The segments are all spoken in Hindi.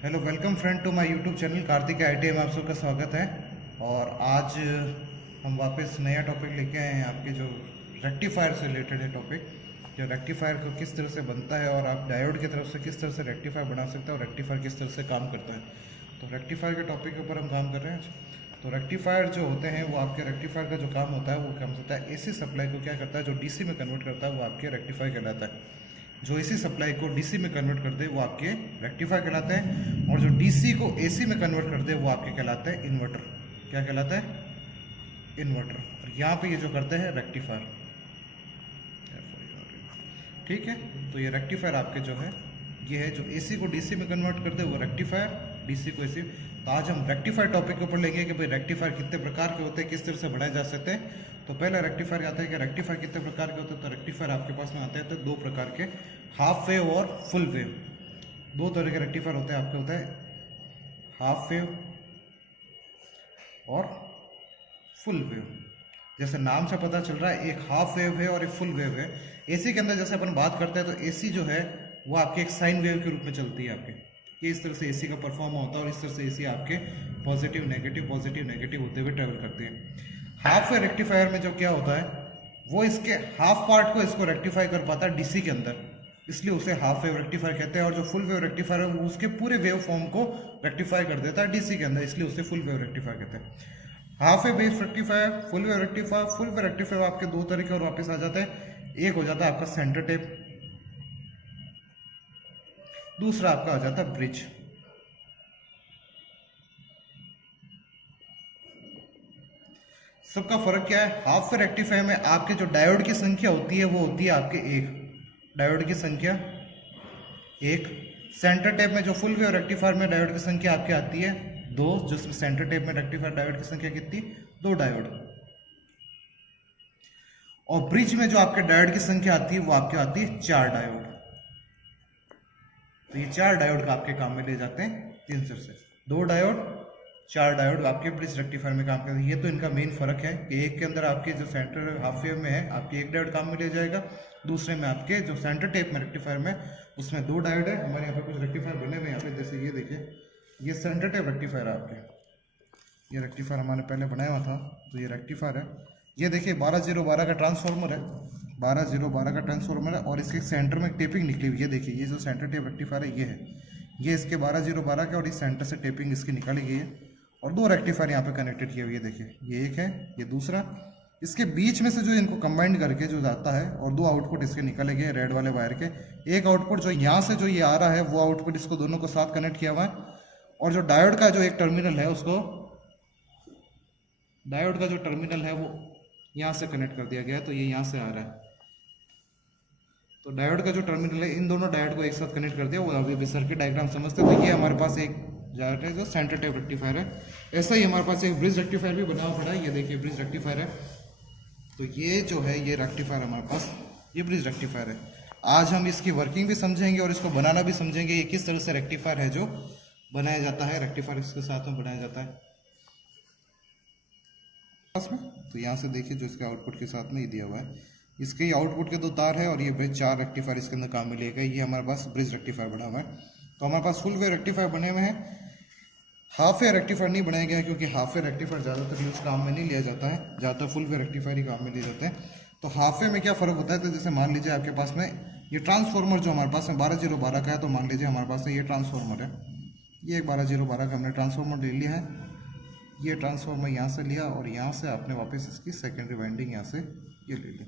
Hello welcome friend to my YouTube channel Kartik IT में आप सबका स्वागत है। और आज हम वापस नया टॉपिक लेके आए हैं आपके जो रेक्टिफायर से रिलेटेड है टॉपिक। जो रेक्टिफायर को किस तरह से बनता है और आप डायोड की तरफ से किस तरह से रेक्टिफायर बना सकते हैं और रेक्टिफायर किस तरह से काम करता है। तो रेक्टिफायर के टॉपिक के ऊपर हम काम कर रहे हैं। तो रेक्टिफायर जो होते हैं वो आपके रेक्टिफायर का जो काम होता है वो काम होता है एसी सप्लाई को क्या करता है, जो डीसी में कन्वर्ट करता है वो आपके रेक्टिफायर कहलाता है। जो एसी सप्लाई को डीसी में कन्वर्ट कर दे वो आपके रेक्टिफायर कहलाते हैं, और जो डीसी को एसी में कन्वर्ट कर दे वो आपके कहलाते हैं इन्वर्टर। क्या कहलाता है? इन्वर्टर। और यहाँ पे ये जो करते हैं रेक्टिफायर, ठीक है। तो ये रेक्टिफायर आपके जो है ये है जो एसी को डीसी में कन्वर्ट कर दे वो रेक्टिफायर, डीसी को एसी। तो आज हम रेक्टिफायर टॉपिक के ऊपर लेंगे कि भाई रेक्टिफायर कितने प्रकार के होते हैं, किस तरह से बढ़ाए जा सकते हैं। तो पहले रेक्टिफायर आता है कि रेक्टिफायर कितने प्रकार के होते हैं। तो रेक्टिफायर आपके पास में आते हैं तो दो प्रकार के, हाफ वेव और फुल वेव। दो तरह के रेक्टिफायर होते हैं आपके, होता है हाफ वेव और फुल वेव। जैसे नाम से पता चल रहा है एक हाफ वेव है और एक फुल वेव है। एसी के अंदर जैसे अपन बात करते हैं तो एसी जो है वो आपके एक साइन वेव के रूप में चलती है आपके। ये इस तरह से एसी का परफॉर्म होता है और इस तरह से एसी आपके पॉजिटिव नेगेटिव होते हुए ट्रेवल करते हैं। हाफ वेव रेक्टिफायर में जो क्या होता है वो इसके हाफ पार्ट को इसको रेक्टिफाई कर पाता है डीसी के अंदर, इसलिए उसे हाफ वेव रेक्टिफायर कहते हैं। और जो फुल वेव रेक्टिफायर है वो उसके पूरे वेव फॉर्म को रेक्टिफाई कर देता है डीसी के अंदर, इसलिए उसे फुल वेव रेक्टिफायर कहते हैं। Half wave base rectifier, full wave rectifier. Full wave rectifier आपके दो तरीके और वापस आ जाते हैं। एक हो जाता है आपका सेंटर टेप, दूसरा आपका आ जाता है ब्रिज। सबका फर्क क्या है? हाफ वेव रेक्टिफायर में आपके जो डायोड की संख्या होती है वो होती है आपके एक, डायोड की संख्या एक। सेंटर टेप में जो फुल वेव रेक्टिफायर में डायोड की संख्या आपके आती है दो, जिसमें सेंटर टेप में रेक्टिफायर डायोड की संख्या कितनी? दो डायोड। और ब्रिज में जो आपके डायोड की संख्या आती है वो आपके आती है चार डायोड। तो ये चार डायोड का आपके काम में ले जाते हैं तीन से दो डायोड, चार डायोड आपके ब्रिज रेक्टिफायर में काम करते हैं। ये तो इनका मेन फर्क है कि एक के अंदर आपके जो सेंटर हाफ वेव में है आपके एक डायोड काम में ले जाएगा, दूसरे में आपके जो सेंटर टेप में रेक्टिफायर में उसमें दो डायोड है। हमारे यहाँ पे कुछ रेक्टिफायर बने हुए यहाँ पे, जैसे ये देखिए ये सेंटर टेप रेक्टिफायर है आपके। ये रेक्टिफायर हमारे पहले बनाया हुआ था, तो ये रेक्टिफायर है। ये देखिए 12012 का ट्रांसफॉर्मर है, 12012 का ट्रांसफॉर्मर है और इसके सेंटर में टेपिंग निकली हुई है। देखिए ये जो सेंटर टेप रेक्टिफायर है ये है, ये इसके 12012 के और इस सेंटर से टेपिंग इसकी निकाली गई है। और दो रेक्टिफायर यहाँ पे कनेक्टेड किए हुए, देखिए ये एक है ये दूसरा। इसके बीच में से जो इनको कंबाइंड करके जो जाता है और दो आउटपुट इसके निकले गए रेड वाले वायर के। एक आउटपुट जो यहाँ से जो ये आ रहा है वो आउटपुट इसको दोनों को साथ कनेक्ट किया हुआ है। और जो डायोड का जो एक टर्मिनल है उसको, डायोड का जो टर्मिनल है वो यहाँ से कनेक्ट कर दिया गया है, तो ये यहाँ से आ रहा है। तो डायोड का जो टर्मिनल है इन दोनों डायोड को एक साथ कनेक्ट कर दिया। वो अभी सर्किट डायग्राम समझते हैं। तो ये हमारे पास एक जाट है जो सेंटर टेप रेक्टिफायर है। ऐसा ही हमारे पास एक ब्रिज रेक्टिफायर भी बना हुआ पड़ा है, ये देखिए ब्रिज रेक्टिफायर है। तो ये जो है ये रेक्टिफायर हमारे पास ये ब्रिज रेक्टिफायर है। आज हम इसकी वर्किंग भी समझेंगे और इसको बनाना भी समझेंगे, ये किस तरह से रेक्टिफायर है जो बनाया जाता है। रेक्टिफायर इसके साथ में बनाया जाता है में। तो यहाँ से देखिए जो इसके आउटपुट के साथ में ये दिया हुआ है, इसके ही आउटपुट के दो तार है और ये ब्रिज चार रेक्टिफायर इसके अंदर काम में लेगा। ये हमारे पास ब्रिज रेक्टिफायर बना हुआ है। तो हमारे पास फुल वेव रेक्टिफायर बने हुए हैं, हाफ वेव रेक्टिफायर नहीं बनाया गया क्योंकि हाफ वेव रेक्टिफायर ज़्यादातर यूज काम में नहीं लिया जाता है, ज़्यादातर फुल वेव रेक्टिफायर ही काम में लिए जाते हैं। तो हाफ वेव में क्या फ़र्क होता है? तो जैसे मान लीजिए आपके पास में ये ट्रांसफॉर्मर जो हमारे पास में 12012 का है, तो मान लीजिए हमारे पास में ये ट्रांसफॉर्मर है, ये एक 12012 का हमने ट्रांसफॉर्मर ले लिया है। ये ट्रांसफॉर्मर यहाँ से लिया और यहाँ से आपने वापस इसकी सेकेंडरी वाइंडिंग यहाँ से ये ले ली।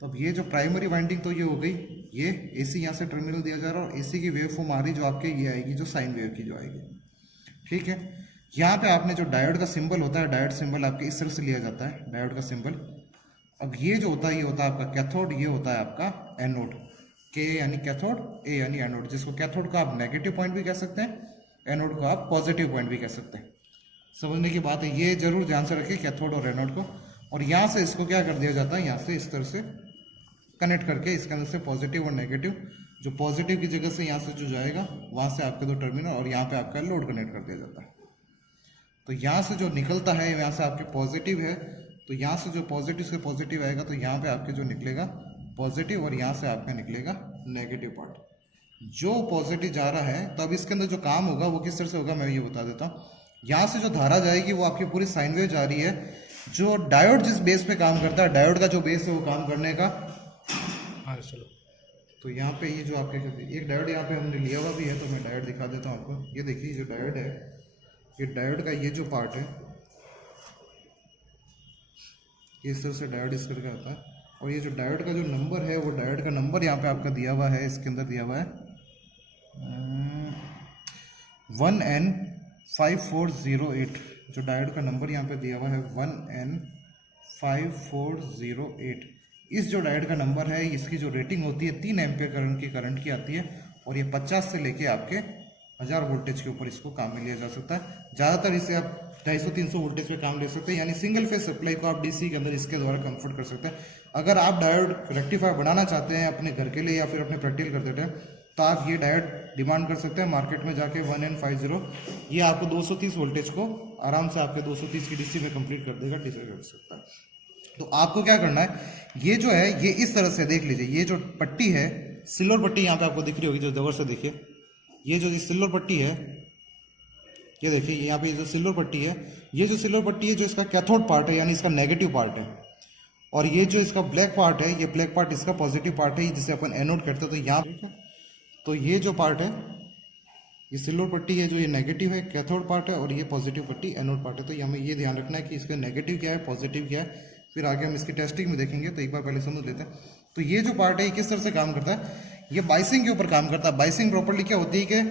तो अब ये जो प्राइमरी वाइंडिंग तो ये हो गई, ये एसी यहाँ से टर्मिनल दिया जा रहा है और एसी की वेव फॉर्म आ रही जो आपके ये आएगी जो साइन वेव की जो आएगी, ठीक है। यहाँ पे आपने जो डायोड का सिंबल होता है, डायोड सिंबल आपके इस तरह से लिया जाता है, डायोड का सिंबल। अब ये जो होता है ये होता है आपका कैथोड, ये होता है आपका एनोड। के यानी कैथोड, ए यानी एनोड, जिसको कैथोड का आप नेगेटिव पॉइंट भी कह सकते हैं, एनोड को आप पॉजिटिव पॉइंट भी कह सकते हैं। समझने की बात है, ये जरूर ध्यान से रखिए कैथोड और एनोड को। और यहाँ से इसको क्या कर दिया जाता है, यहाँ से इस तरह से कनेक्ट करके इसके अंदर से पॉजिटिव और नेगेटिव, जो पॉजिटिव की जगह से यहाँ से जो जाएगा वहाँ से आपके दो टर्मिनल और यहाँ पे आपका लोड कनेक्ट कर दिया जाता है। तो यहाँ से जो निकलता है यहाँ से आपके पॉजिटिव है, तो यहाँ से जो पॉजिटिव से पॉजिटिव आएगा तो यहाँ पे आपके जो निकलेगा पॉजिटिव और यहाँ से आपका निकलेगा नेगेटिव पार्ट। जो पॉजिटिव जा रहा है, तो अब इसके अंदर जो काम होगा वो किस तरह से होगा मैं ये बता देता हूँ। यहाँ से जो धारा जाएगी वो आपकी पूरी साइन वेव जा रही है। जो डायोड जिस बेस पे काम करता है, डायोड का जो बेस है वो काम करने का, हाँ चलो, तो यहाँ पे ये जो आपके एक डायोड यहाँ पे हमने लिया हुआ भी है, तो मैं डायोड दिखा देता हूँ आपको। ये देखिए जो डायोड है, ये डायोड का ये जो पार्ट है, इस तरह से डायोड इस करके आता है। और ये जो डायोड का जो नंबर है, वो डायोड का नंबर यहाँ पे आपका दिया हुआ है, इसके अंदर दिया हुआ है 1N5408। जो डायोड का नंबर यहाँ पे दिया हुआ है 1N5408। इस जो डायोड का नंबर है, इसकी जो रेटिंग होती है 3 एम्पियर करंट की आती है, और ये 50 से लेके आपके 1000 वोल्टेज के ऊपर इसको काम में लिया जा सकता है। ज़्यादातर इसे आप 250-300 वोल्टेज पे काम ले सकते हैं, यानी सिंगल फेज सप्लाई को आप डीसी के अंदर इसके द्वारा कंफर्ट कर सकते हैं। अगर आप डायोड रेक्टिफायर बनाना चाहते हैं अपने घर के लिए या फिर अपने प्रैक्टिकल करते हैं, तो आप ये डायोड डिमांड कर सकते हैं मार्केट में जाके 1N50। ये आपको 230 वोल्टेज को आराम से आपके 230 की डीसी में कंप्लीट कर देगा, डीसी कर सकता है। तो आपको क्या करना है, ये जो है ये इस तरह से देख लीजिए, ये जो पट्टी है, सिल्वर पट्टी यहाँ पे आपको दिख रही होगी, जो दवर से देखिए, ये जो सिल्वर पट्टी है, ये देखिए यहाँ पे जो सिल्वर पट्टी है, ये जो सिल्वर पट्टी है जो इसका कैथोड पार्ट है, यानी इसका नेगेटिव पार्ट है। और ये जो इसका ब्लैक पार्ट है, ये ब्लैक पार्ट इसका पॉजिटिव पार्ट है, जिसे अपन एनोड कहते हैं। तो यहाँ तो ये जो पार्ट है, ये सिल्वर पट्टी है जो ये नेगेटिव है, कैथोड पार्ट है, और ये पॉजिटिव पट्टी एनोड पार्ट है। तो हमें ये ध्यान रखना है कि इसका नेगेटिव क्या है, पॉजिटिव क्या है, फिर आगे हम इसकी टेस्टिंग में देखेंगे। तो एक बार पहले समझ लेते हैं। तो ये जो पार्ट है ये किस तरह से काम करता है, ये बाइसिंग के ऊपर काम करता है। बाइसिंग प्रॉपर्टी क्या होती है कि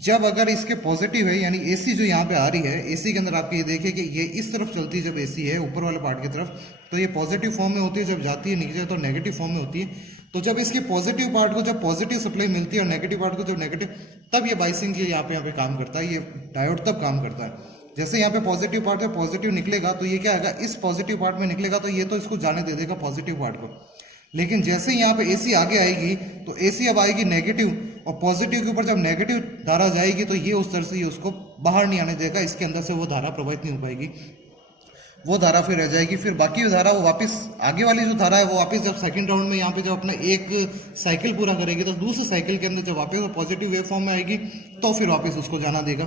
जब अगर इसके पॉजिटिव है, यानी एसी जो यहाँ पे आ रही है, एसी के अंदर आपके ये देखिए कि ये इस तरफ चलती है, जब एसी है ऊपर वाले पार्ट की तरफ, तो ये पॉजिटिव फॉर्म में होती है, जब जाती है नीचे तो नेगेटिव फॉर्म में होती है। तो जब इसके पॉजिटिव पार्ट को जब पॉजिटिव सप्लाई मिलती है और नेगेटिव पार्ट को जब नेगेटिव, तब ये बाइसिंग के यहाँ पे काम करता है, ये डायोड तब काम करता है। जैसे यहाँ पे पॉजिटिव पार्ट है, पॉजिटिव निकलेगा तो ये क्या आएगा, इस पॉजिटिव पार्ट में निकलेगा, तो ये तो इसको जाने दे देगा पॉजिटिव पार्ट को। लेकिन जैसे यहाँ पे एसी आगे आएगी, तो एसी अब आएगी नेगेटिव, और पॉजिटिव के ऊपर जब नेगेटिव धारा जाएगी, तो ये उस तरह से ये उसको बाहर नहीं आने देगा, इसके अंदर से वो धारा प्रवाहित नहीं हो पाएगी, वो धारा फिर रह जाएगी। फिर बाकी धारा वो वापस, आगे वाली जो धारा है वो वापस जब सेकंड राउंड में यहाँ पे जब अपना एक साइकिल पूरा करेगी, तो दूसरे साइकिल के अंदर जब वापस वो पॉजिटिव वेव फॉर्म में आएगी, तो फिर वापस उसको जाना देगा,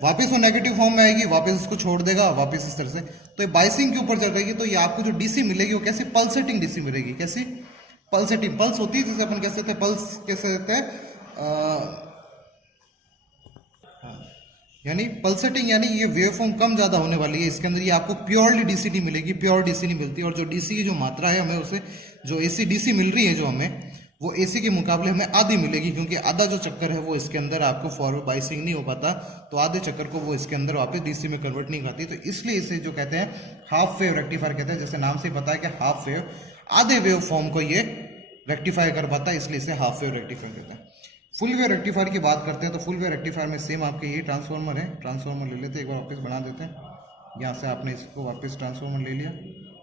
वापस वो नेगेटिव फॉर्म में आएगी, वापस उसको छोड़ देगा, वापस इस तरह से। तो ये बाइसिंग के ऊपर चल रही है। तो ये आपको जो डीसी मिलेगी वो कैसी पल्सेटिंग डीसी मिलेगी, कैसी पल्सेटिंग, पल्स होती है जिसे अपन कह सकते हैं, पल्स कैसे कहते हैं, यानी पल्सेटिंग, यानी ये वेव फॉर्म कम ज़्यादा होने वाली है इसके अंदर। ये आपको प्योरली डीसी नहीं मिलेगी, प्योर डीसी नहीं मिलती। और जो डीसी की जो मात्रा है, हमें उसे जो एसी डीसी मिल रही है जो हमें, वो एसी के मुकाबले हमें आधी मिलेगी, क्योंकि आधा जो चक्कर है वो इसके अंदर आपको फॉरवर्ड बाइसिंग नहीं हो पाता, तो आधे चक्कर को वो इसके अंदर वापस डीसी में कन्वर्ट नहीं करती। तो इसलिए इसे जो कहते हैं हाफ वेव रेक्टिफायर कहते हैं, जैसे नाम से पता है कि हाफ वेव, आधे वेव फॉर्म को ये रेक्टिफाई कर पाता है, इसलिए इसे हाफ वेव रेक्टिफायर कहते हैं। फुल वेव रेक्टिफायर की बात करते हैं, तो फुल वेव रेक्टिफायर में सेम आपके ये ट्रांसफार्मर है, ट्रांसफार्मर ले लेते हैं, एक बार वापस बना देते हैं। यहाँ से आपने इसको वापस ट्रांसफार्मर ले लिया,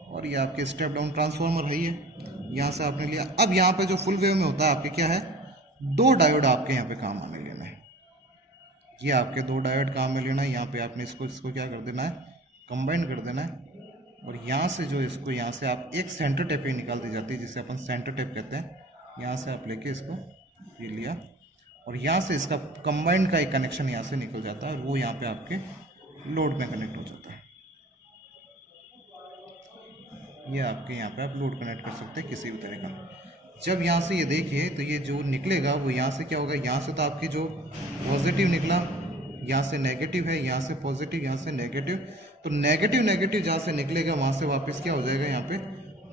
और ये आपके स्टेप डाउन ट्रांसफार्मर है, ये यहाँ से आपने लिया। अब यहाँ पे जो फुल वेव में होता है आपके क्या है, 2 डायोड आपके यहाँ पे काम में लेना है, ये आपके 2 डायोड काम में लेना है। यहाँ पे आपने इसको क्या कर देना है, कंबाइन कर देना है। और यहाँ से जो इसको यहाँ से आप एक सेंटर टेप पे निकाल दी जाती है, जिसे अपन सेंटर टेप कहते हैं। यहाँ से आप लेके इसको ये लिया, और यहाँ से इसका कंबाइंड का एक कनेक्शन यहाँ से निकल जाता है, और वो यहाँ पे आपके लोड में कनेक्ट हो जाता है। ये आपके यहाँ पे आप लोड कनेक्ट कर सकते हैं किसी भी तरह का। जब यहाँ से ये देखिए, तो ये जो निकलेगा वो यहाँ से क्या होगा, यहाँ से तो आपकी जो पॉजिटिव निकला, यहाँ से नेगेटिव है, यहाँ से पॉजिटिव, यहाँ से नेगेटिव। तो नेगेटिव जहाँ से निकलेगा वहाँ से वापस क्या हो जाएगा, यहाँ पे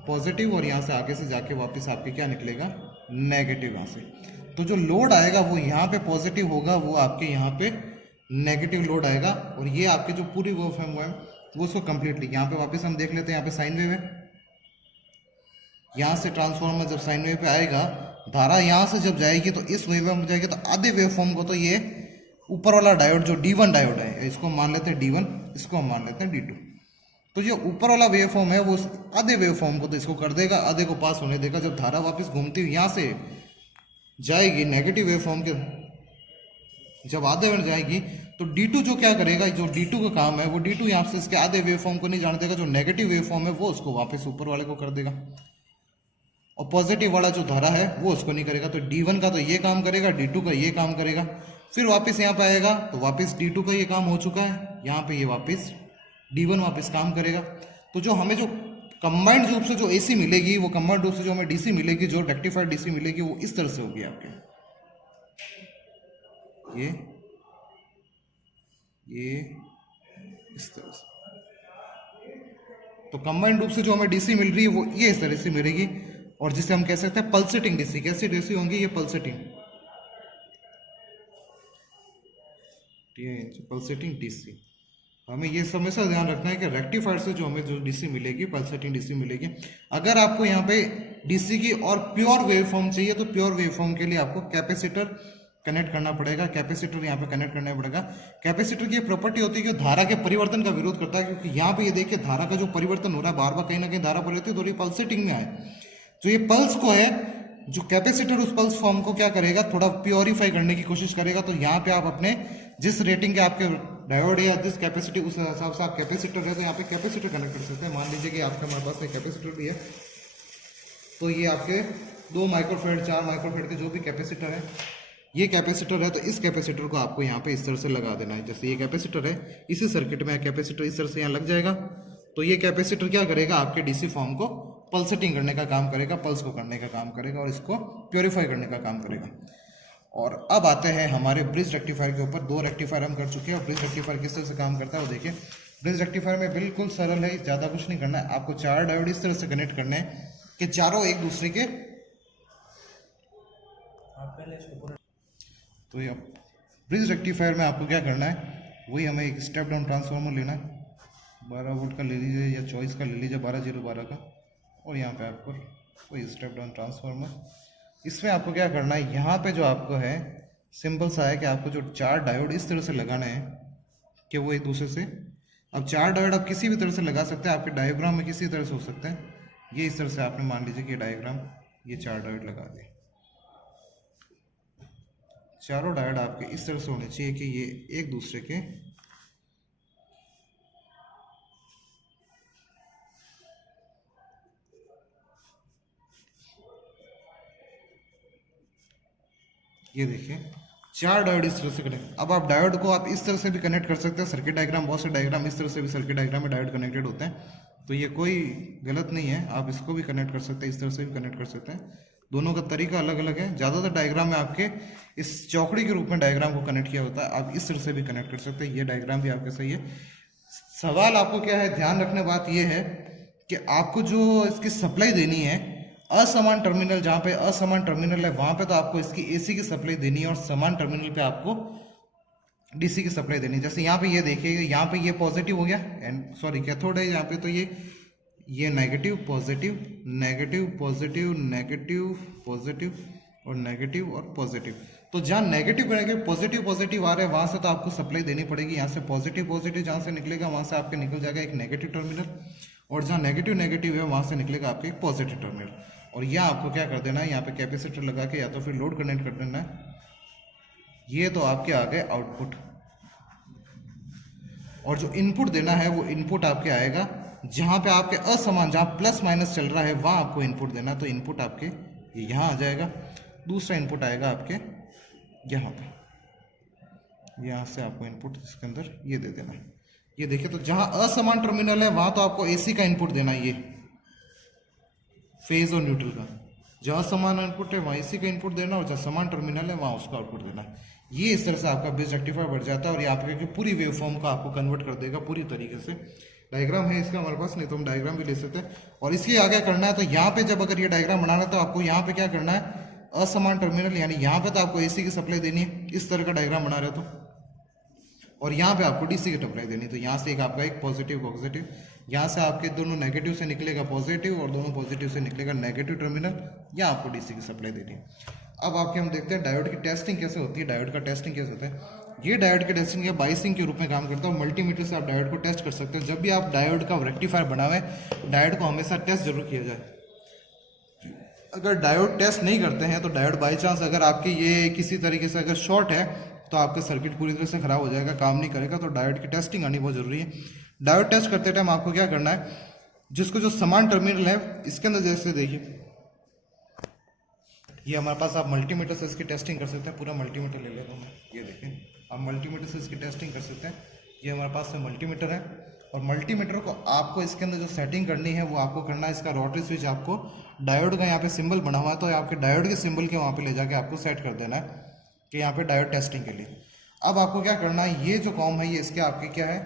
पॉजिटिव, और यहाँ से आगे से जाके वापस आपके क्या निकलेगा, नेगेटिव यहाँ से। तो जो लोड आएगा वो यहाँ पे पॉजिटिव होगा, वो आपके यहाँ पे नेगेटिव लोड आएगा, और ये आपके जो पूरी वो है वो उसको कम्प्लीटली यहाँ पे वापस हम देख लेते हैं। यहाँ पे साइन वेव है, यहाँ से ट्रांसफॉर्मर जब साइन वेव पे आएगा, धारा यहाँ से जब जाएगी तो इस वेव में जाएगी, तो आधे वेव फॉर्म को तो ये ऊपर वाला डायोड जो D1 डायोड है, इसको मान लेते हैं D1, इसको हम मान लेते हैं D2। तो जो ऊपर वाला वेव फॉर्म है वो आधे वेव फॉर्म को तो इसको कर देगा, आधे को पास होने देगा। जब धारा वापस घूमती हुई यहाँ से जाएगी नेगेटिव वेव फॉर्म के, जब आधे में जाएगी, तो D2 जो क्या करेगा, जो D2 का काम है वो D2 यहाँ से इसके आधे वेव फॉर्म को नहीं जाने देगा, जो नेगेटिव वेव फॉर्म है वो उसको वापस ऊपर वाले को कर देगा। और पॉजिटिव वाला जो धारा है वो उसको नहीं करेगा। तो D1 का तो ये काम करेगा, D2 का ये काम करेगा, फिर वापस यहाँ पे आएगा तो वापस D2 का ये काम हो चुका है, यहाँ पे ये वापस D1 वापस काम करेगा। तो जो हमें जो कंबाइंड रूप से जो AC मिलेगी, वो कंबाइंड रूप से जो हमें DC मिलेगी, जो रेक्टिफाइड DC मिलेगी, वो इस तरह से होगी आपके, ये इस तरह से। तो कंबाइंड रूप से जो हमें DC मिल रही है वो ये इस तरह से मिलेगी, और जिसे हम कह सकते हैं पल्सेटिंग DC। कैसी DC होंगी ये? Pulsating DC। हमें ये हमेशा ध्यान रखना है कि रेक्टिफायर से जो हमें जो DC मिलेगी, पल्सेटिंग DC मिलेगी। अगर आपको यहाँ पे DC की और प्योर वेवफॉर्म चाहिए तो प्योर वेवफॉर्म के लिए आपको कैपेसिटर कनेक्ट करना पड़ेगा, कैपेसिटर यहाँ पे कनेक्ट करना पड़ेगा। कैपेसिटर की प्रॉपर्टी होती है कि धारा के परिवर्तन का विरोध करता है, क्योंकि यहाँ पे ये देखिए धारा का जो परिवर्तन हो रहा है, बार बार कहीं ना कहीं धारा परिवर्तित हो रही है, पल्सेटिंग में आए। तो ये पल्स को है, जो कैपेसिटर उस पल्स फॉर्म को क्या करेगा, थोड़ा प्योरीफाई करने की कोशिश करेगा। तो यहाँ पे आप अपने जिस रेटिंग के आपके डायोड या जिस कैपेसिटी, उस हिसाब से आप कैपेसिटर है तो यहाँ पे कैपेसिटर कनेक्ट कर सकते हैं। मान लीजिए कि आपके हमारे पास एक कैपेसिटर भी है, तो ये आपके 2 माइक्रोफेड 4 माइक्रोफेड के जो भी कैपेसिटर है, ये कैपेसिटर है, तो इस कैपेसिटर को आपको यहाँ पे इस तरह से लगा देना है। जैसे ये कैपेसिटर है, इसी सर्किट में कैपेसिटर इस तरह से यहाँ लग जाएगा। तो ये कैपेसिटर क्या करेगा, आपके DC फॉर्म को पल्सेटिंग करने का काम करेगा, पल्स को करने का काम करेगा, और इसको प्योरीफाई करने का काम करेगा। और अब आते हैं हमारे ब्रिज रेक्टिफायर के ऊपर। 2 रेक्टिफायर हम कर चुके हैं, और ब्रिज रेक्टिफायर किस तरह से काम करता है वो देखिए। ब्रिज रेक्टिफायर में बिल्कुल सरल है, ज़्यादा कुछ नहीं करना है। आपको 4 डायोड इस तरह से कनेक्ट करने हैं कि चारों एक दूसरे के, तो ये ब्रिज रेक्टिफायर में आपको क्या करना है, वही हमें एक स्टेप डाउन ट्रांसफार्मर लेना है, 12 वोल्ट का ले लीजिए या 24 का ले लीजिए, 12012 का, और यहाँ पे आपको वही स्टेप डाउन ट्रांसफार्मर। इसमें आपको क्या करना है, यहाँ पे जो आपको है सिंपल सा है कि आपको जो 4 डायोड इस तरह से लगाने हैं कि वो एक दूसरे से, अब 4 डायोड आप किसी भी तरह से लगा सकते हैं, आपके डायग्राम में किसी तरह से हो सकता है। ये इस तरह से आपने मान लीजिए कि डायग्राम, ये 4 डायोड लगा दिए। चारों डायोड आपके इस तरह से होने चाहिए कि ये एक दूसरे के ये देखिए 4 डायोड इस तरह से कनेक्ट। अब आप डायोड को आप इस तरह से भी कनेक्ट कर सकते हैं। सर्किट डायग्राम, बहुत से डायग्राम इस तरह से भी सर्किट डायग्राम में डायोड कनेक्टेड होते हैं, तो ये कोई गलत नहीं है। आप इसको भी कनेक्ट कर सकते हैं, इस तरह से भी कनेक्ट कर सकते हैं। दोनों का तरीका अलग अलग है। ज़्यादातर डायग्राम में आपके इस चौकड़ी के रूप में डायग्राम को कनेक्ट किया होता है, आप इस तरह से भी कनेक्ट कर सकते हैं। ये डायग्राम भी आपका सही है। सवाल आपको क्या है, ध्यान रखने बात ये है कि आपको जो इसकी सप्लाई देनी है, असमान टर्मिनल, जहाँ पे असमान टर्मिनल है वहाँ पे तो आपको इसकी AC की सप्लाई देनी है, और समान टर्मिनल पे आपको DC की सप्लाई देनी है। जैसे यहाँ पे ये देखिए, यहाँ पे ये पॉजिटिव हो गया, एंड सॉरी कैथोड है यहाँ पे, तो ये negative positive negative positive negative positive और नेगेटिव और पॉजिटिव। तो जहाँ नेगेटिव पॉजिटिव पॉजिटिव आ रहे हैं वहाँ से तो आपको सप्लाई देनी पड़ेगी। यहाँ से पॉजिटिव पॉजिटिव जहाँ से निकलेगा वहाँ से आपके निकल जाएगा एक नेगेटिव टर्मिनल, और जहाँ नेगेटिव नेगेटिव है वहाँ से निकलेगा आपके एक पॉजिटिव टर्मिनल। और यहाँ आपको क्या कर देना है, यहाँ पे कैपेसिटर लगा के या तो फिर लोड कनेक्ट कर देना है। ये तो आपके आ गए आउटपुट, और जो इनपुट देना है वो इनपुट आपके आएगा जहाँ पे आपके असमान, जहाँ प्लस माइनस चल रहा है वहाँ आपको इनपुट देना। तो इनपुट आपके यहाँ आ जाएगा, दूसरा इनपुट आएगा आपके यहाँ पे, यहाँ से आपको इनपुट इसके अंदर ये दे देना। ये देखिए, तो जहाँ असमान टर्मिनल है वहाँ तो आपको AC का इनपुट देना है, ये फेज और न्यूट्रल का। जहाँ समान इनपुट है वहाँ AC का इनपुट देना, और जहाँ समान टर्मिनल है वहाँ उसका आउटपुट देना। ये इस तरह से आपका ब्रिज रेक्टिफायर बढ़ जाता है, और ये आपके पूरी वेव फॉर्म का आपको कन्वर्ट कर देगा पूरी तरीके से। डायग्राम है इसका हमारे पास, नहीं तो हम डायग्राम भी ले सकते हैं। और इसके आगे करना है तो यहाँ पे जब अगर ये डायग्राम बनाना है तो आपको यहाँ पे क्या करना है, असमान टर्मिनल, यानी यहाँ पे तो आपको AC की सप्लाई देनी है, इस तरह का डायग्राम बना रहे हो तो, और यहाँ पे आपको DC की सप्लाई देनी। तो यहाँ से एक आपका एक पॉजिटिव पॉजिटिव, यहाँ से आपके दोनों नेगेटिव से निकलेगा पॉजिटिव, और दोनों पॉजिटिव से निकलेगा नेगेटिव टर्मिनल, यहाँ आपको DC की सप्लाई देनी है। अब आपके हम देखते हैं डायोड की टेस्टिंग कैसे होती है। डायोड का टेस्टिंग कैसे होता है, ये डायोड की टेस्टिंग या बाइसिंग के रूप में काम करता है। मल्टीमीटर से आप डायोड को टेस्ट कर सकते हैं। जब भी आप डायोड का रेक्टिफायर बनावे, डायोड को हमेशा टेस्ट जरूर किया जाए। अगर डायोड टेस्ट नहीं करते हैं तो डायोड बाई चांस अगर आपके ये किसी तरीके से अगर शॉर्ट है तो आपका सर्किट पूरी तरह से खराब हो जाएगा, काम नहीं करेगा। तो डायोड की टेस्टिंग आनी बहुत जरूरी है। डायोड टेस्ट करते टाइम आपको क्या करना है, जिसको जो समान टर्मिनल है इसके अंदर, जैसे देखिए ये हमारे पास आप मल्टीमीटर से इसकी टेस्टिंग कर सकते हैं। पूरा मल्टीमीटर ले लेता हूँ मैं, ये देखें आप मल्टीमीटर से इसकी टेस्टिंग कर सकते हैं। ये हमारे पास में मल्टीमीटर है और मल्टीमीटर को आपको इसके अंदर जो सेटिंग करनी है वो आपको करना है। इसका रोटरी स्विच आपको डायोड का यहाँ पे सिंबल बना हुआ है, तो आपके डायोड के सिंबल के वहाँ पे ले जाके आपको सेट कर देना है कि यहाँ पे डायोड टेस्टिंग के लिए। अब आपको क्या करना है, ये जो कॉम है ये इसके आपके क्या है,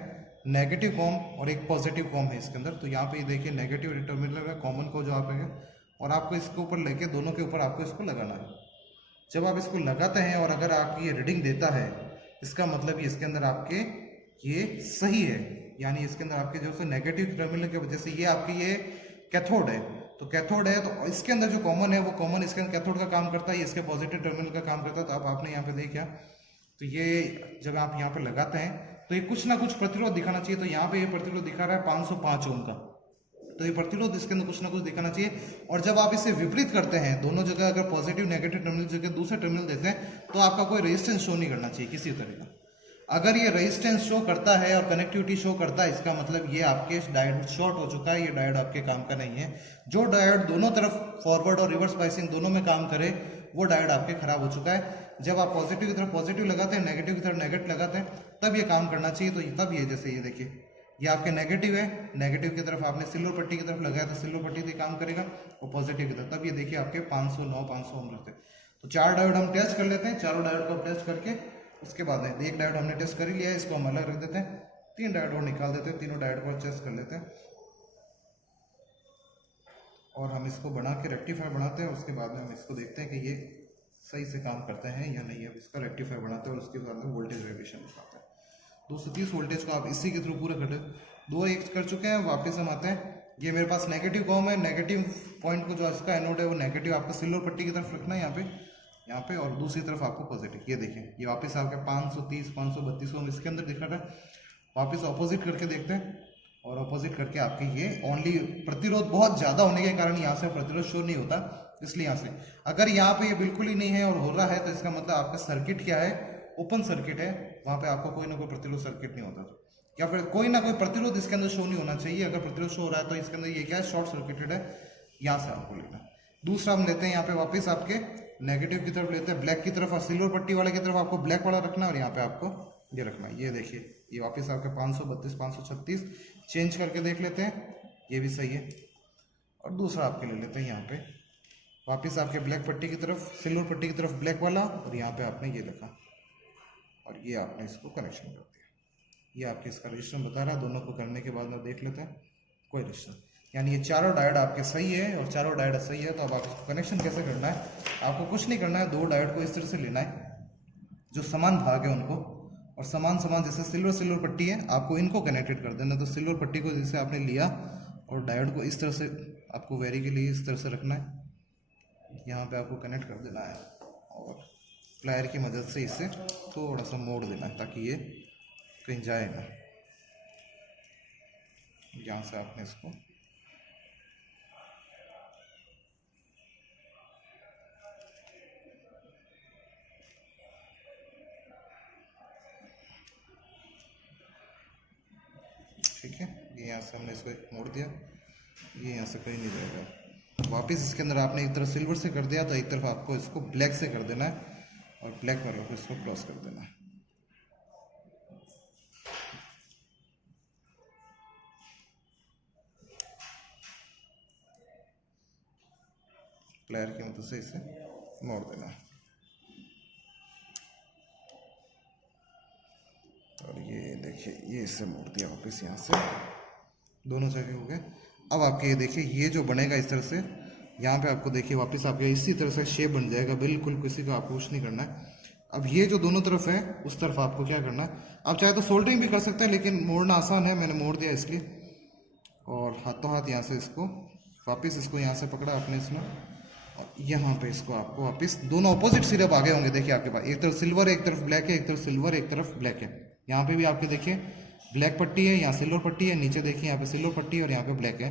नेगेटिव कॉम और एक पॉजिटिव कॉम है इसके अंदर। तो यहाँ पे ये देखिए नेगेटिव टर्मिनल है, कॉमन को जो आप है, और आपको इसके ऊपर लेके दोनों के ऊपर आपको इसको लगाना है। जब आप इसको लगाते हैं और अगर आपकी ये रीडिंग देता है, इसका मतलब इसके अंदर आपके ये सही है, यानी इसके अंदर आपके जो से नेगेटिव टर्मिनल की वजह से ये आपकी ये कैथोड है। तो कैथोड है तो इसके अंदर जो कॉमन है वो कॉमन इसके अंदर कैथोड का काम करता है, इसके पॉजिटिव टर्मिनल का काम करता है। तो अब आपने यहाँ पे देखा, तो ये जब आप यहाँ पे लगाते हैं तो ये कुछ ना कुछ प्रतिरोध दिखाना चाहिए। तो यहाँ पे ये प्रतिरोध दिखा रहा है 505 ओम का, तो ये प्रतिरोध इसके अंदर कुछ ना कुछ दिखाना चाहिए। और जब आप इसे विपरीत करते हैं, दोनों जगह अगर पॉजिटिव नेगेटिव टर्मिनल जगह दूसरे टर्मिनल देते हैं, तो आपका कोई रेजिस्टेंस शो नहीं करना चाहिए किसी तरह का। अगर ये रेजिस्टेंस शो करता है और कनेक्टिविटी शो करता है, इसका मतलब ये आपके डायोड शॉर्ट हो चुका है, ये डायोड आपके काम का नहीं है। जो डायोड दोनों तरफ फॉरवर्ड और रिवर्स बायसिंग दोनों में काम करे, वो डायोड आपके खराब हो चुका है। जब आप पॉजिटिव की तरफ पॉजिटिव लगाते हैं, नेगेटिव की तरफ नेगेटिव लगाते हैं, तब ये काम करना चाहिए। तो तब ये जैसे ये देखिए, ये आपके नेगेटिव है, नेगेटिव की तरफ आपने सिल्वर पट्टी की तरफ लगाया तो सिल्वर पट्टी से काम करेगा, और पॉजिटिव की तरफ तब ये देखिए आपके 509 500 ओम रहते हैं। तो 4 डायोड हम टेस्ट कर लेते हैं। चारों डायोड को टेस्ट करके उसके बाद में एक डायोड हमने टेस्ट कर ही लिया है, इसको हम अलग रख देते हैं। 3 डायोड और निकाल देते हैं, तीनों डायोड को टेस्ट कर लेते हैं और हम इसको बना के रेक्टिफायर बनाते हैं। उसके बाद में हम इसको देखते हैं कि ये सही से काम करते हैं या नहीं। अब इसका रेक्टिफायर बनाते हैं और उसके बाद में वोल्टेज वेरिएशन दिखाते हैं। 230 वोल्टेज को आप इसी के थ्रू पूरा कर 2 कर चुके हैं। वापस हम आते हैं, ये मेरे पास नेगेटिव कॉम है, नेगेटिव पॉइंट को जो इसका एनोड है वो नेगेटिव आपको सिल्वर पट्टी की तरफ रखना है यहाँ पे, और दूसरी तरफ आपको पॉजिटिव। ये देखें, ये वापस आपके 530 532 ओम इसके अंदर दिखा रहा है। वापस ऑपोजिट करके देखते हैं, और ऑपोजिट करके आपके ये ओनली प्रतिरोध बहुत ज़्यादा होने के कारण यहाँ से प्रतिरोध शो नहीं होता, इसलिए यहाँ से। अगर यहाँ पे ये बिल्कुल ही नहीं है और हो रहा है, तो इसका मतलब आपका सर्किट क्या है, ओपन सर्किट है, वहाँ पे आपको कोई ना कोई प्रतिरोध सर्किट नहीं होता। या फिर कोई ना कोई प्रतिरोध इसके अंदर शो नहीं होना चाहिए। अगर प्रतिरोध शो हो रहा है तो इसके अंदर ये क्या है, शॉर्ट सर्किटेड है। यहाँ से आपको लेना। दूसरा हम लेते हैं यहाँ पे वापस आपके नेगेटिव की तरफ लेते हैं, ब्लैक की तरफ, सिल्वर पट्टी वाले की तरफ आपको ब्लैक वाला रखना है और यहाँ पे आपको ये रखना है। ये देखिए, ये वापस आपके 532 536 चेंज करके देख लेते हैं, ये भी सही है। और दूसरा आपके ले लेते हैं यहाँ पे वापस आपके ब्लैक पट्टी की तरफ, सिल्वर पट्टी की तरफ ब्लैक वाला, और यहाँ पे आपने ये रखा और ये आपने इसको कनेक्शन कर दिया। ये आपके इसका रजिस्टर बता रहा है। दोनों को करने के बाद में देख लेते हैं कोई रजिस्टर, यानी ये चारों डायोड आपके सही है और चारों डायोड सही है। तो अब आप इसको कनेक्शन कैसे करना है, आपको कुछ नहीं करना है। 2 डायोड को इस तरह से लेना है, जो समान भाग है उनको, और समान जैसे सिल्वर पट्टी है, आपको इनको कनेक्टेड कर देना। तो सिल्वर पट्टी को जैसे आपने लिया और डायोड को इस तरह से आपको वेरी के लिए इस तरह से रखना है, यहाँ पे आपको कनेक्ट कर देना है और प्लायर की मदद से इसे थोड़ा सा मोड़ देना है ताकि ये कहीं जाए ना। यहाँ से आपने इसको ठीक है, ये यहाँ से हमने इसको मोड़ दिया, ये यहाँ से कहीं नहीं जाएगा। वापस इसके अंदर आपने एक तरफ सिल्वर से कर दिया, तो एक तरफ आपको इसको ब्लैक से कर देना है और ब्लैक वाले को इसको क्रॉस कर देना है। प्लेयर की मदद से इसे मोड़ देना है और ये देखिए, ये इससे मोड़ दिया वापस, यहाँ से दोनों जगह हो गए। अब आपके ये देखिए, ये जो बनेगा इस तरह से, यहाँ पे आपको देखिए वापस आपके इसी तरह से शेप बन जाएगा, बिल्कुल किसी को आपको कुछ नहीं करना है। अब ये जो दोनों तरफ है, उस तरफ आपको क्या करना है, आप चाहे तो सोल्डरिंग भी कर सकते हैं, लेकिन मोड़ना आसान है, मैंने मोड़ दिया इसलिए। और हाथों हाथ यहाँ से इसको वापस इसको यहाँ से पकड़ा आपने इसमें, और यहाँ पे इसको आपको वापस दोनों अपोजिट सिरप आगे होंगे। देखिए आपके पास एक तरफ सिल्वर है, एक तरफ ब्लैक है, एक तरफ सिल्वर, एक तरफ ब्लैक है। यहाँ पे भी आपके देखिए ब्लैक पट्टी है, यहाँ सिल्वर पट्टी है, नीचे देखिए यहाँ पे सिल्वर पट्टी है और यहाँ पे ब्लैक है।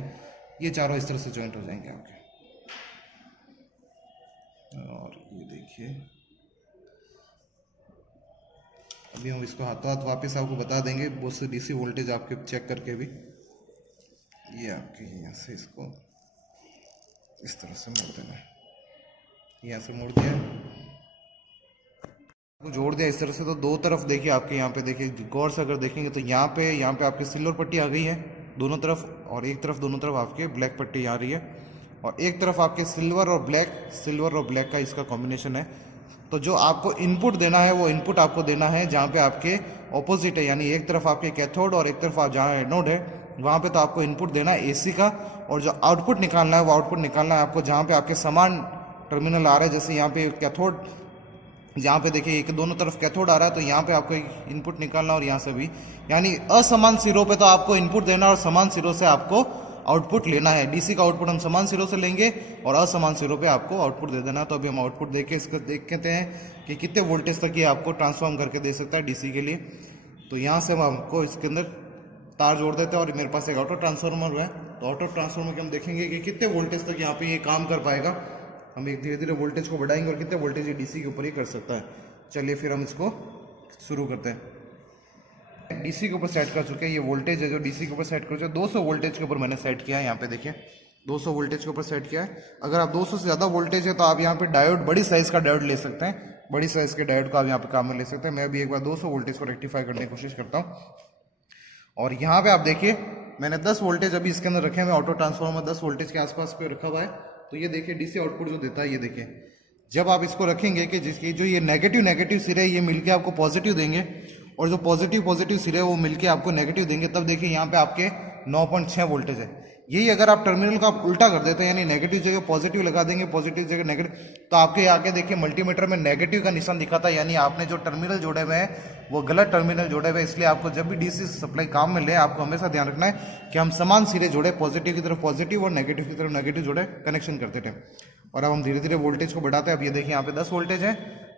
ये चारों इस तरह से ज्वाइंट हो जाएंगे आपके। और ये देखिए, अभी हम इसको हाथों हाथ वापस आपको बता देंगे बहुत से डीसी वोल्टेज आपके चेक करके भी। ये आपके यहाँ से इसको इस तरह से मोड़ देना है, यहाँ से मोड़ दिया, जोड़ दिया इस तरह से। तो दो तरफ देखिए आपके यहाँ पे देखिए, गौर से अगर देखेंगे तो यहाँ पे आपके सिल्वर पट्टी आ गई है दोनों तरफ, और एक तरफ दोनों तरफ आपके ब्लैक पट्टी आ रही है, और एक तरफ आपके सिल्वर और ब्लैक का इसका कॉम्बिनेशन है। तो जो आपको इनपुट देना है वो इनपुट आपको देना है जहाँ पे आपके ऑपोजिट है, यानी एक तरफ आपके कैथोड और एक तरफ आप जहाँ एनोड है वहाँ पे तो आपको इनपुट देना है एसी का, और जो आउटपुट निकालना है वो आउटपुट निकालना है आपको जहाँ पे आपके समान टर्मिनल आ रहा है। जैसे यहाँ पे कैथोड, यहाँ पे देखिए एक दोनों तरफ कैथोड आ रहा है, तो यहाँ पे आपको इनपुट निकालना, और यहाँ से भी, यानी असमान सिरों पे तो आपको इनपुट देना और समान सिरों से आपको आउटपुट लेना है। डीसी का आउटपुट हम समान सिरों से लेंगे और असमान सिरों पे आपको आउटपुट दे देना है। तो अभी हम आउटपुट देख के इसको देखते हैं कि कितने वोल्टेज तक ये आपको ट्रांसफॉर्म करके दे सकता है डीसी के लिए। तो यहाँ से हम आपको इसके अंदर तार जोड़ देते हैं, और मेरे पास एक ऑटो ट्रांसफार्मर है, तो ऑटो ट्रांसफार्मर के हम देखेंगे कि कितने वोल्टेज तक यहाँ पे ये काम कर पाएगा। हम एक धीरे धीरे वोल्टेज को बढ़ाएंगे और कितने वोल्टेज ये डीसी के ऊपर ही कर सकता है। चलिए फिर हम इसको शुरू करते हैं। डीसी के ऊपर सेट कर चुके हैं, ये वोल्टेज है जो डीसी के ऊपर सेट कर चुके हैं 200 वोल्टेज के ऊपर मैंने सेट किया है। यहाँ पे देखिए 200 वोल्टेज के ऊपर सेट किया है। अगर आप 200 से ज़्यादा वोल्टेज है तो आप यहाँ पे डायोड, बड़ी साइज़ का डायोड ले सकते हैं, बड़ी साइज़ के डायोड का आप यहाँ पे काम में ले सकते हैं। मैं अभी एक बार 200 वोल्टेज को रेक्टिफाई करने की कोशिश करता हूँ। और यहाँ पे आप देखिए मैंने 10 वोल्टेज अभी इसके अंदर रखे हैं, मैं ऑटो ट्रांसफार्मर 10 वोल्टेज के आसपास पे रखा हुआ है। तो ये देखिए डीसी आउटपुट जो देता है, ये देखिए जब आप इसको रखेंगे कि जिसकी जो ये नेगेटिव सिरे ये मिलके आपको पॉजिटिव देंगे, और जो पॉजिटिव सिरे वो मिलके आपको नेगेटिव देंगे, तब देखिए यहाँ पे आपके 9.6 वोल्टेज है। यही अगर आप टर्मिनल का उल्टा कर देते हैं, यानी नेगेटिव जगह पॉजिटिव लगा देंगे, पॉजिटिव जगह नेगेटिव, तो आपके आगे देखिए मल्टीमीटर में नेगेटिव का निशान दिखाता है, यानी आपने जो टर्मिनल जोड़े हुए हैं वो गलत टर्मिनल जोड़े हुए हैं। इसलिए आपको जब भी डीसी सप्लाई काम में ले, आपको हमेशा ध्यान रखना है कि हम समान सिरे जोड़े, पॉजिटिव की तरफ पॉजिटिव और नेगेटिव की तरफ नेगेटिव जोड़े, कनेक्शन करते थे। और अब हम धीरे धीरे वोल्टेज को बढ़ाते हैं। अब ये देखिए यहाँ पे 10 वोल्टेज है,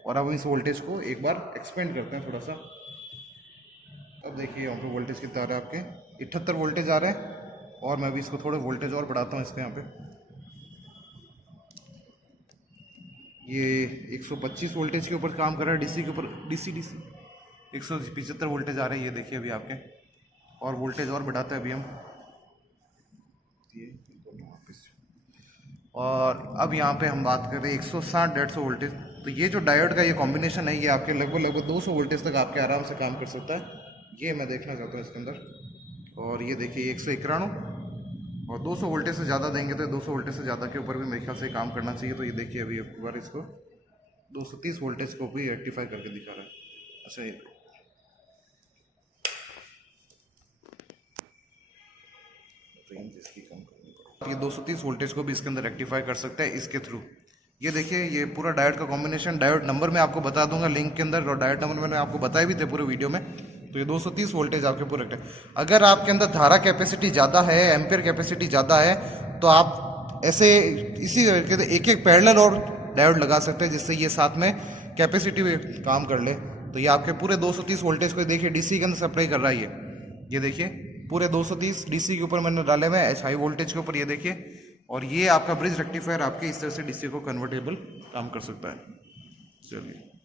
और अब इस वोल्टेज को एक बार एक्सपेंड करते हैं थोड़ा सा। अब देखिए यहाँ पे वोल्टेज कितना आ रहा है, आपके 78 वोल्टेज आ रहे हैं, और मैं भी इसको थोड़े वोल्टेज और बढ़ाता हूँ इसके यहाँ पे। ये 125 वोल्टेज के ऊपर काम कर रहा है डीसी के ऊपर, डीसी 175 वोल्टेज आ रहे हैं, ये देखिए अभी आपके, और वोल्टेज और बढ़ाते हैं अभी हम। और अब यहाँ पे हम बात कर रहे हैं 160-150 वोल्टेज। तो ये जो डायोड का ये कॉम्बिनेशन है, ये आपके लगभग 200 वोल्टेज तक आपके आराम से काम कर सकता है। ये मैं देखना चाहता हूँ इसके अंदर। और ये देखिए 191, और 200 वोल्टेज से ज़्यादा देंगे तो 200 वोल्टेज से ज़्यादा के ऊपर भी मेरे ख्याल से काम करना चाहिए। तो ये देखिए अभी एक बार इसको 230 वोल्टेज को भी रेक्टिफाई करके दिखा रहा है। अच्छा, ये 230 वोल्टेज को भी इसके अंदर रेक्टिफाई कर सकता है इसके थ्रू। ये देखिए ये पूरा डायोड का कॉम्बिनेशन, डायोड नंबर मैं आपको बता दूंगा लिंक के अंदर, और डायोड नंबर मैंने आपको बताए भी थे पूरे वीडियो में। तो ये 230 वोल्टेज आपके पूरे रखते हैं। अगर आपके अंदर धारा कैपेसिटी ज़्यादा है, एम्पियर कैपेसिटी ज़्यादा है, तो आप ऐसे इसी तरीके से एक एक पैरेलल और डायोड लगा सकते हैं, जिससे ये साथ में कैपेसिटी में काम कर ले। तो ये आपके पूरे 230 वोल्टेज को देखिए डीसी के अंदर सप्लाई कर रहा है। ये देखिए पूरे 230 डीसी के ऊपर मैंने डाले हुए हैं, हाई वोल्टेज के ऊपर, ये देखिए। और ये आपका ब्रिज रेक्टिफायर आपके इस तरह से डीसी को कन्वर्टेबल काम कर सकता है। चलिए।